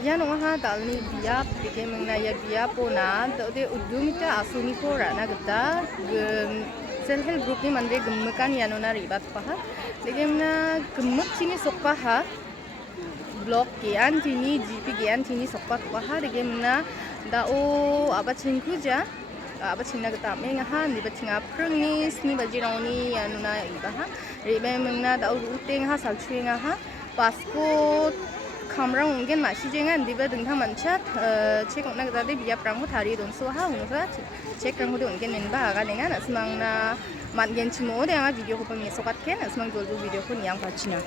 Yan ha dalni biap dike mengna ya biap pona de udumita asuni ko rana gata self help group ni mande gemmekan yanona ribat paha dike mengna gemmek sini sokpa ha blog gian tini gp gian tini sokpa paha dike mengna dao aba cingkuja aba cingna gata menga ha ni bacinga prungnis ni bajironi yanona ibaha ribe mengna dao uteng ha salchuenga ha passport kamera mungkin masih jangan di bawah dengan manchat cek nak tadi biar perangku hari don suha unsa cek perangku don mungkin nembah kan dengan semang na matgen cimo deh yang video ko pengesokat kan semang jual video ko yang pacina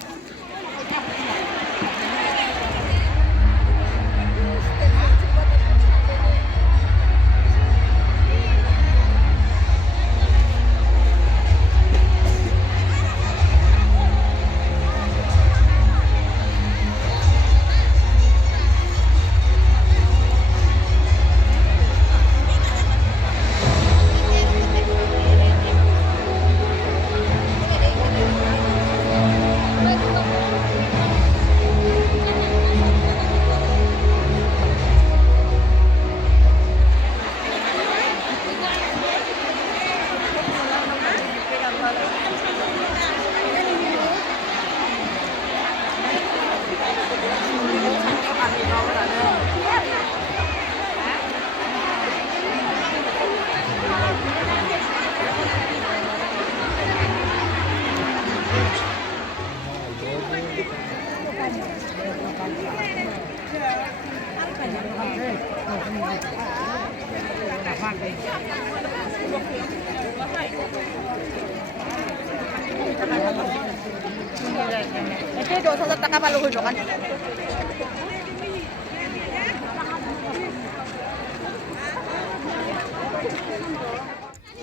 Itu dosa tak apa lu kan?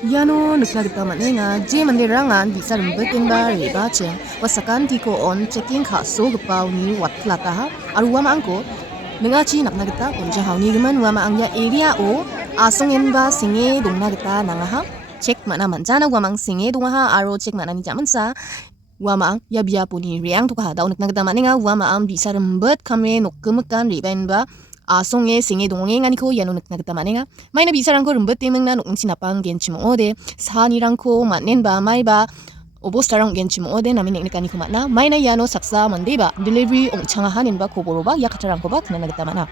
Yano nukla kita manenga je mandirangan bisa rembetin bare bace wasakan tiko on checking khaso gepau ni watlata ha aruwa angko mengaci nakna kita onja hauni geman wa angya area o asongin ba singe dongna kita nanga ha cek mana manjana wa mang singe donga ha aro cek mana ni jamansa wa mang ya bia puni riang to ka daun nakna kita manenga wa ang bisa rembet kame nokkemekan riben ba asong에 싱에 동행하니코 야노늑나 그따 마네가 마이나 비사랑코 름버띠맹나 녹응치나빵 겐치모오데 사니랑코 맞넨바 마이바 오보스타랑 겐치모오데 나미넥니까니코 맞나 마이나 야노 삭사 만데바 딜리버리 옹창아 하닌바 코보로바 야카타랑코바 그나나 그따 마나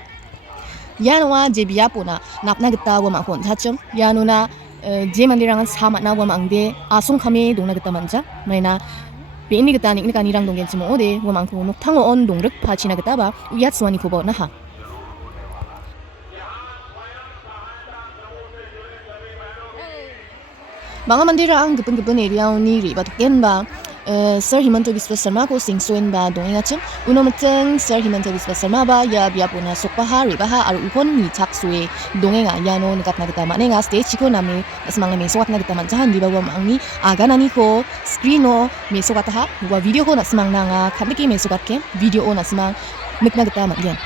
야노와 제비야포나 납나 그따 와망콘 사점 야노나 제만디랑은 사맞나 와망데 아송카메 동나 그따 만자 마이나 베니 그따 닉니까니랑 동겐치모오데 와망코 녹탕오 온 동륵 파치나 그따바 우야츠와니코보 나하 Mga mandira ang gepeng-gepeng area ni riba tukenba Sir Himanto Biswa Sarma ko singsuin ba dongeng acem uno meteng Sir Himanto Biswa Sarma ba ya biapuna sokpaha ribaha aru upon ni taksue dongeng ayano nekat na kita manenga stage ko nami asmang me sokat na kita manjahan di bawah mangi aganani ko screeno me sokataha wa video ko na semang nanga khandiki me sokat ke video o na semang nekna kita mangen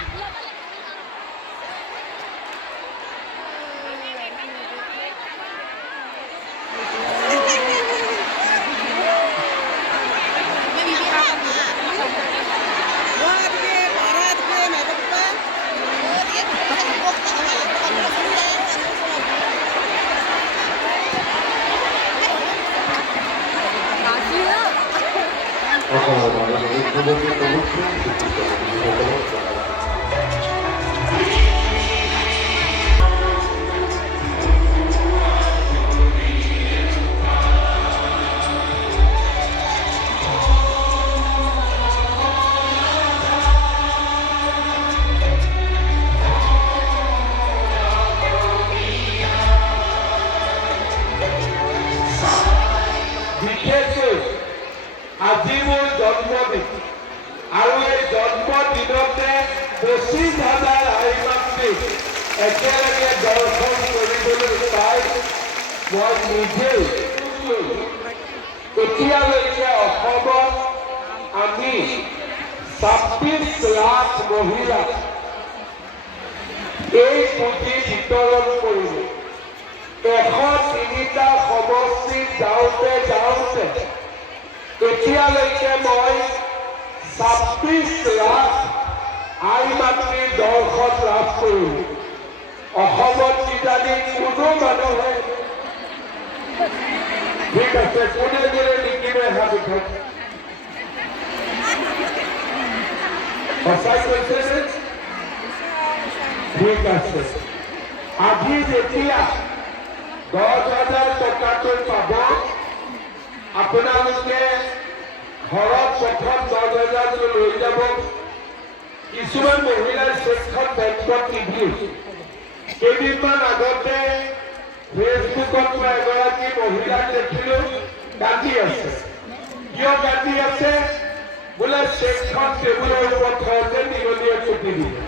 এতিয়ালৈকে অসমত আমি 26 লাখ মহিলা এই পুঁজি বিতৰণ কৰিলো 103টা সমষ্টিত যাওঁতে এতিয়ালৈকে মই 26 লাখ আই মাতৃৰ কৰিলোঁ অসমত কিজানি কোনো মানুহে ঠিক আছে কোনে কোনে লিখিলে হাত উঠক সঁচাই কৈছেনে ঠিক আছে আজি যেতিয়া 10,000 টকাটো পাব আপোনালোকে ঘৰত প্ৰথম 10,000টো লৈ যাব কিছুমান মহিলাৰ চেকখন বেংকত নিদিয়ে কেইদিনমান আগতে ফেচবুকত মই এগৰাকী মহিলাক দেখিলোঁ কান্দি আছে কিয় কান্দি আছে বোলে চেকখন টেবুলৰ ওপৰত থওঁতে নিগনিয়ে কুটি দিলে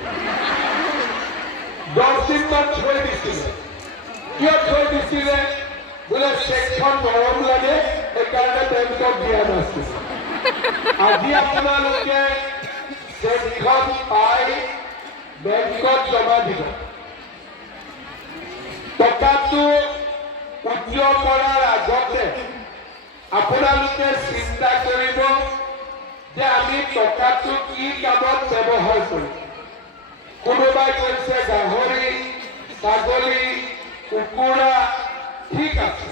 10 দিনমান থৈ দিছিলে কিয় থৈ দিছিলে বোলে চেকখন গৰম লাগে সেইকাৰণে বেংকত দিয়া নাছিল আজি আপোনালোকে চেকখন পাই বেংকত জমা দিব টকাটো উইথড্ৰ কৰাৰ আগতে আপোনালোকে চিন্তা কৰিব যে আমি টকাটো কি কামত ব্যৱহাৰ কৰিম কোনোবাই কৈছে গাহৰি ছাগলী কুকুৰা ঠিক আছে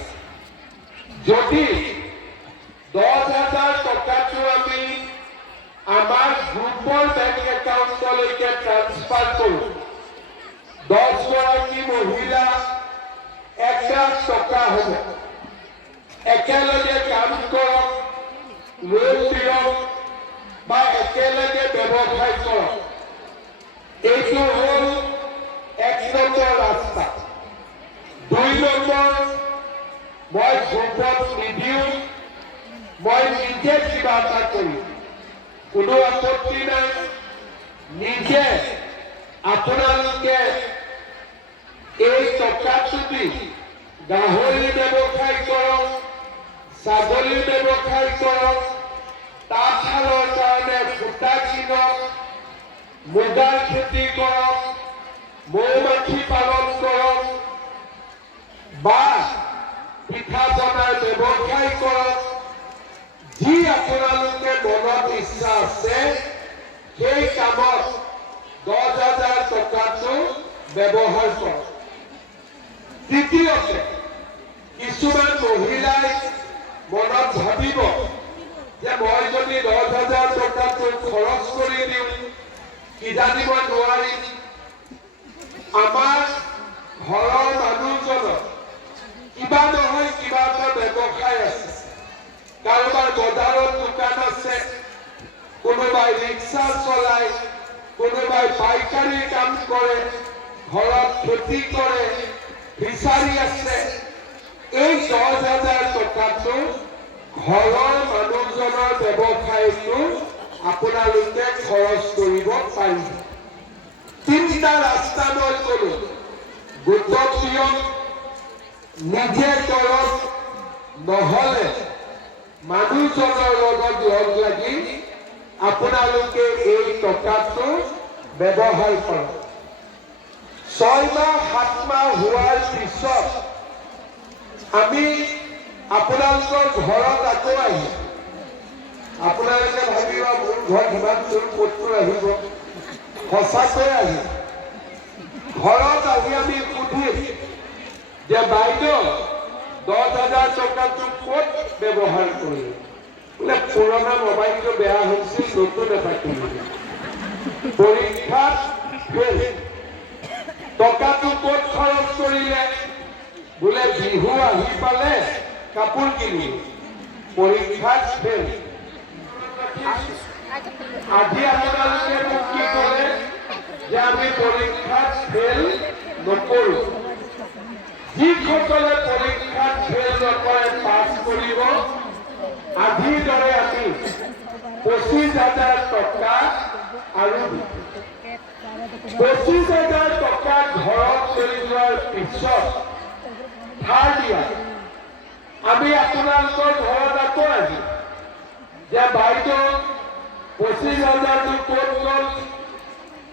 যদি 10,000 টকাটো আমি আমাৰ গ্ৰুপৰ বেংক একাউণ্টলৈকে ট্ৰান্সফাৰ কৰোঁ 10 গৰাকী মহিলা 1 লাখ টকা হ'ব একেলগে কাম কৰক লোন দিয়ক বা একেলগে ব্যৱসায় কৰক এইটো হ'ল 1 নম্বৰ ৰাস্তা 2 নম্বৰ মই গ্ৰুপত নিদিওঁ মই নিজে কিবা এটা কৰিম কোনো আপত্তি নাই নিজে আপোনালোকে এই টকাটো দি গাহৰি ব্যৱসায় কৰক ছাগলী ব্যৱসায় কৰক তাঁতশালৰ কাৰণে সূতা কিনক মুগাৰ খেতি কৰক মৌমাখি পালন কৰক বা পিঠা পনাৰ ব্যৱসায় কৰক যি আপোনালোকে মনত ইচ্ছা আছে সেই কামত 10,000 টকাটো ব্যৱহাৰ কৰক দ্বিতীয়তে কিছুমান মহিলাই মনত ভাবিব যে মই যদি 10,000 টকাটো খৰচ কৰি দিওঁ কিজানি মই নোৱাৰিম আমাৰ ঘৰৰ মানুহজনৰ কিবা নহয় কিবা এটা ব্যৱসায় আছে কাৰোবাৰ বজাৰত দোকান আছে কোনোবাই ৰিক্সা চলায় কোনোবাই পাইকাৰী কাম কৰে ঘৰত খেতি কৰে ফিচাৰী আছে এই 10,000 টকাটো ঘৰৰ মানুহজনৰ ব্যৱসায়টো আপোনালোকে খৰচ কৰিব পাৰিব 3টা ৰাস্তা মই ক'লো গোটত দিয়ক নিজে কৰক নহ'লে মানুহজনৰ লগত লগ লাগি আপোনালোকে এই টকাটো ব্যৱহাৰ কৰক 6 মাহ 7 মাহ হোৱাৰ পিছত আমি আপোনালোকৰ ঘৰত আকৌ আহিম আপোনালোকে ভাবিব মোৰ ঘৰত ইমান চোৰ ক'তো আহিব সঁচাকৈ আহিম ঘৰত আহি আমি সুধিম যে বাইদেউ 10,000 টকাটো ক'ত ব্যৱহাৰ কৰিলে বোলে পুৰণা মোবাইলটো বেয়া হৈছিল নতুন এটা কিনিলে পৰীক্ষাত ফেল টকাটো ক'ত খৰচ কৰিলে বোলে বিহু আহি পালে কাপোৰ কিনিলে পৰীক্ষাত ফেল আজি আপোনালোকে মোক কি ক'লে যে আমি পৰীক্ষাত ফেল নকৰোঁ যিসকলে পৰীক্ষাত ফেল নকৰে পাছ কৰিব আজিৰ দৰে আমি 25,000 টকা আৰু 25,000 টকা ঘৰত লৈ যোৱাৰ পিছত ধাৰ দিয়া আমি আপোনালোকৰ ঘৰত আকৌ আহিম যে বাইদেউ 25,000টো ক'ত গ'ল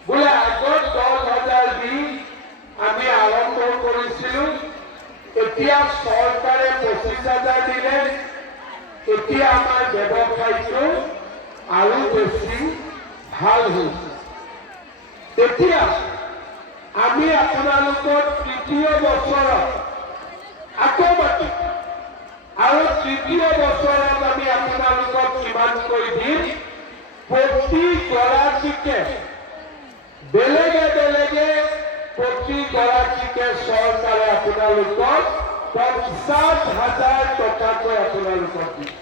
বোলে আগত 10,000 দি আমি আৰম্ভ কৰিছিলোঁ এতিয়া চৰকাৰে 25,000 দিলে এতিয়া আমাৰ ব্যৱসায়টো আৰু বেছি ভাল হৈছে তেতিয়া আমি আপোনালোকৰ তৃতীয় বছৰত আকৌ মাতিম আৰু তৃতীয় বছৰত আমি আপোনালোকক কিমানকৈ দিম প্ৰতিগৰাকীকে বেলেগে বেলেগে প্ৰতিগৰাকীকে চৰকাৰে আপোনালোকক 50,000 টকাকৈ আপোনালোকক দিম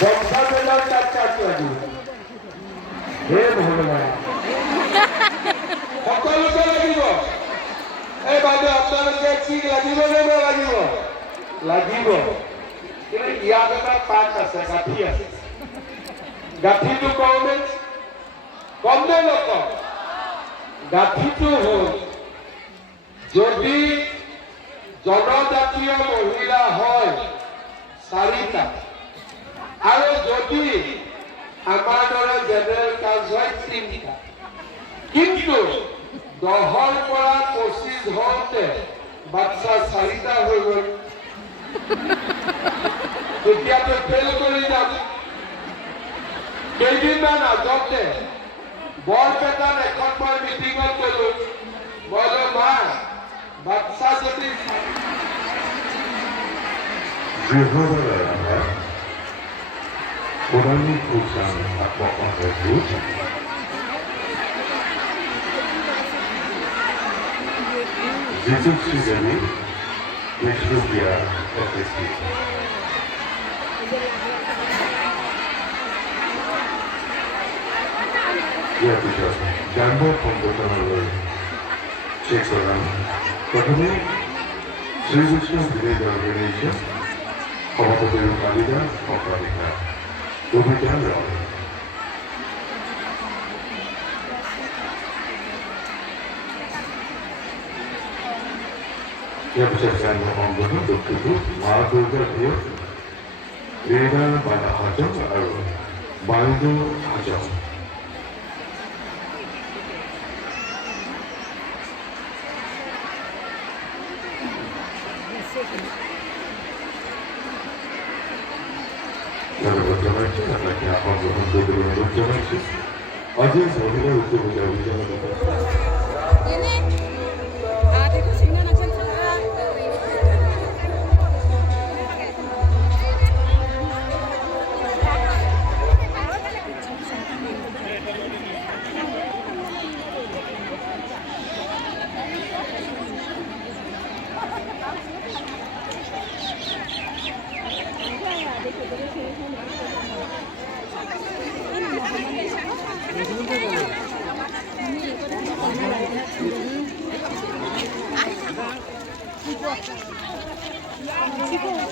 50,000 টকা লাগিব হে ভগৱান সকলোকে লাগিব এই বাইদেউ আপোনালোকে কি লাগিব নে লাগিব লাগিব কিন্তু ইয়াত এটা পাঠ আছে গাঁঠি আছে গাঁঠিটো কওঁনে কম নে নকম গাঁঠিটো হ'ল যদি জনজাতীয় মহিলা হয় 4টা আৰু যদি আমাৰ দৰে জেনেৰেল কাষ্ট হয় 3টা কিন্তু 10ৰ পৰা 25 হওঁতে বাচ্চা 4টা হৈ গ'ল তেতিয়াতো ফেল কৰি যাম কেইদিনমান আগতে বৰপেটাত এখন মই মিটিঙত গ'লো মই মা বাচ্চা যদি Podanie kucam atau odwrót. Jezus przyjdzie, niech lubię efekty. Ja piszę, Jambo Pombotonowy, Czeksoran, Podobnie, Jezuska Wylega Organizacja, Chowatovego Kalida, Oprawika. Ubytamy. Ja przedstawiam Ongono do Kubu, Mahaduga Dio, Reda Bada Hajam, Baldo Hajam. Kalau berjalan sih, anaknya apa untuk berjalan sih? Aja sebenarnya untuk berjalan. Ini ada di sini nak cakap.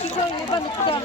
Chico, iba nito.